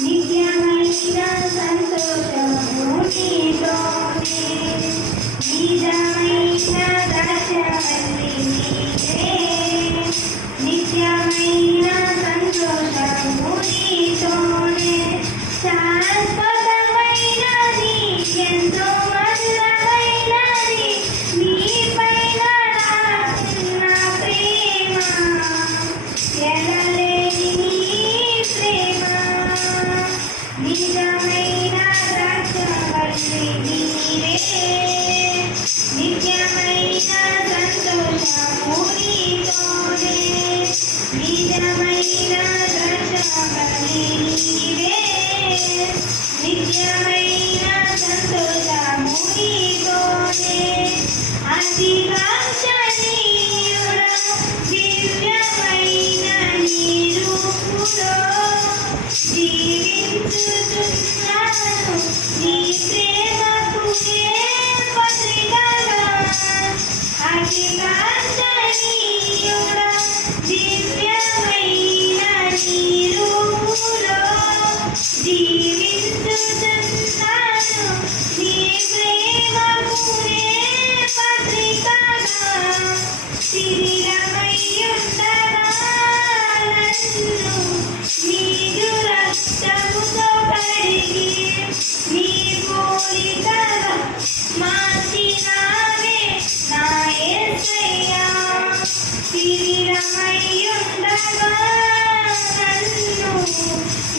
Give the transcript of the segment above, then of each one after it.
నిత్యమైన సంతోషము నీతోనే నిజమైన రక్షవల్లి నీవే నిత్యమైన సంతోషము నీతోనే శాశ్వతమైనది ఎంతో మధురమైనది నీపైన నాకున్న ప్రేమ ఎనలేని నీ ప్రేమ నిజమైన రక్షవల్లి నీవే నిత్యమైన సంతోషము నీతోనే నిజమైన రక్షవల్లి నీవే నిత్యమైన సంతోషము నీతోనే అతికాంక్షణీయుడా దివ్యమైన నీ రూపులో జీవించుచున్నాను నీ ప్రేమకు పత్రికగా అతికాంక్షణీయుడా దివ్యమైన నీ రూపులో జీవించుచున్నాను నీ ప్రేమకు పత్రికగా శిథిలమయ్యుండగా నన్ను నీదు రక్తముతో కడిగి నీ పోలికగా మార్చినావే నా యేసయ్యా శిథిలమయ్యుండగా నన్ను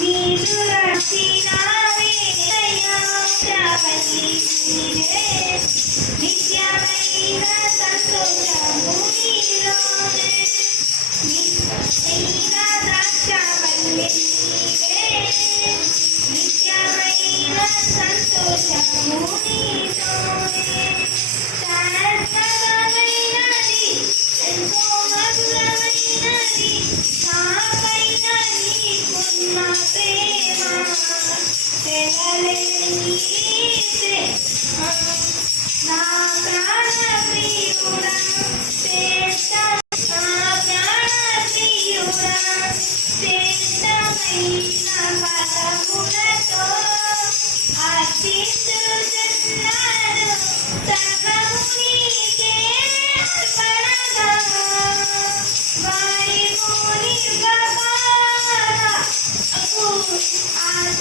నీదు రక్షినావే రక్షవల్లి నీవే నిత్యమైన సంతోషము నీలోనే నిత్యమైన రక్షవల్లి నీవే నిత్యమైన సంతోషము నీలోనే శాశ్వతమైనది ఎంతో మధురమైనది నాపైన నీకున్న ప్రేమ తెగలేని ప్రేమ నా ప్రాణ ప్రియుడా నా ప్రాణ ప్రియుడా శ్రేష్టమైన పదములతో అర్పిస్తున్నాను సర్వము నీకే అర్పణగా వారి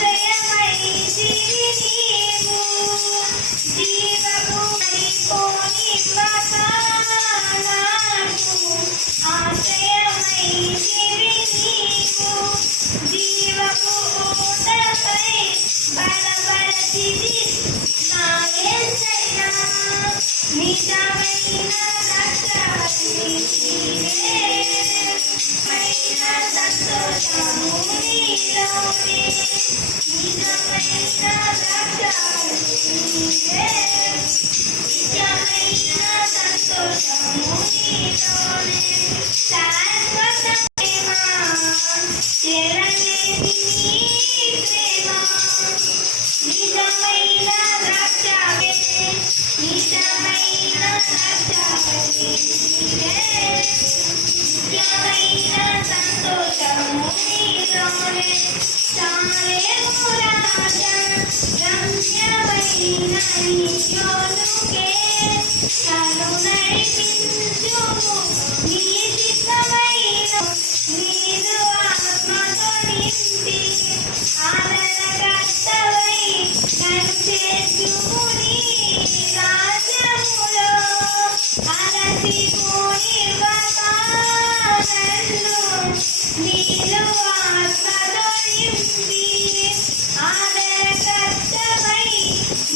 ఆశ్రయమైతివి నీవు జీవము నాకు ఆశ్రయమైతివి నీవు జీవము ఊటపై బలపరచితి నా యేసయ్యా నిజమైన రక్షవల్లి నీవే మైన సంతోషము నీలోనే నిజమైన రక్షవల్లి నీవే నిజమైన సంతోషము నీలోనే శాశ్వత ప్రేమ చెరలేని నీ ప్రేమ నిజమైన రక్షవే నిజమైన రక్షవల్లి నీవే నిత్యమైన సంతోషము నీలోనే చాలేము రాజా రమ్యమైన నీ యోనుకే నన్ను నడిపించుము నీ చిత్తమైన నీదు ఆత్మతో నింపి ఆదరణకర్తవై నన్ను చేర్చుము నీ రాజ్యములో అలసిపోనివ్వక నన్ను నీలో ఆత్మతో నింపి ఆదరణకర్తవై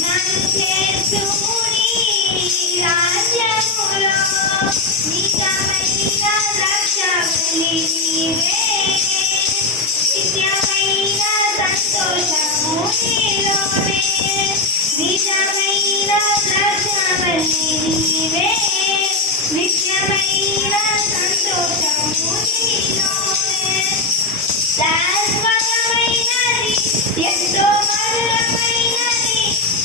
నన్ను చేర్చుము నీ రాజ్యములో నిజమైన రక్షవల్లి నీవే నిత్యమైన సంతోషము నీలోనే నిజమైన రక్షవల్లి నీవే నిత్యమైన సంతోషము నీలోనే శాశ్వతమైనది ఎంతో మధురమైనది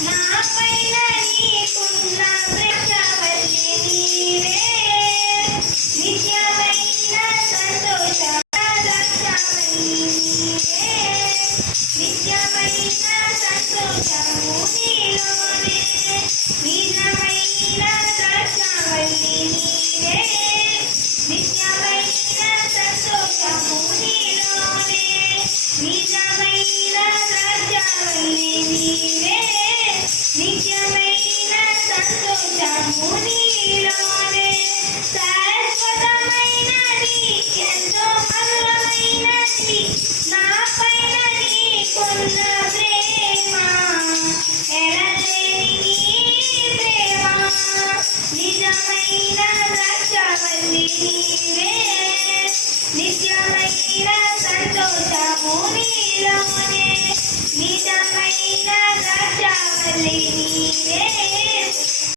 నాపైన నీకున్న రక్షవల్లి నీవే నిత్యమైన సంతోష రక్షవల్లి నీవే సంతోషము నీలోనే నిజమైన రక్షవల్లి నీవే నిత్యమైన సంతోషము నీలోనే నిజమైన రక్షవల్లి నీవే నిత్యమైన సంతోషము నీలోనే శాశ్వతమైనది ఎంతో మధురమైనది నాపైన నీకున్న ప్రేమ ఎడతెగని నీ ప్రేమ నిజమైన రక్షవల్లి నీవే నిత్యమైన సంతోషము నీలోనే నిజమైన రక్షవల్లి నీవే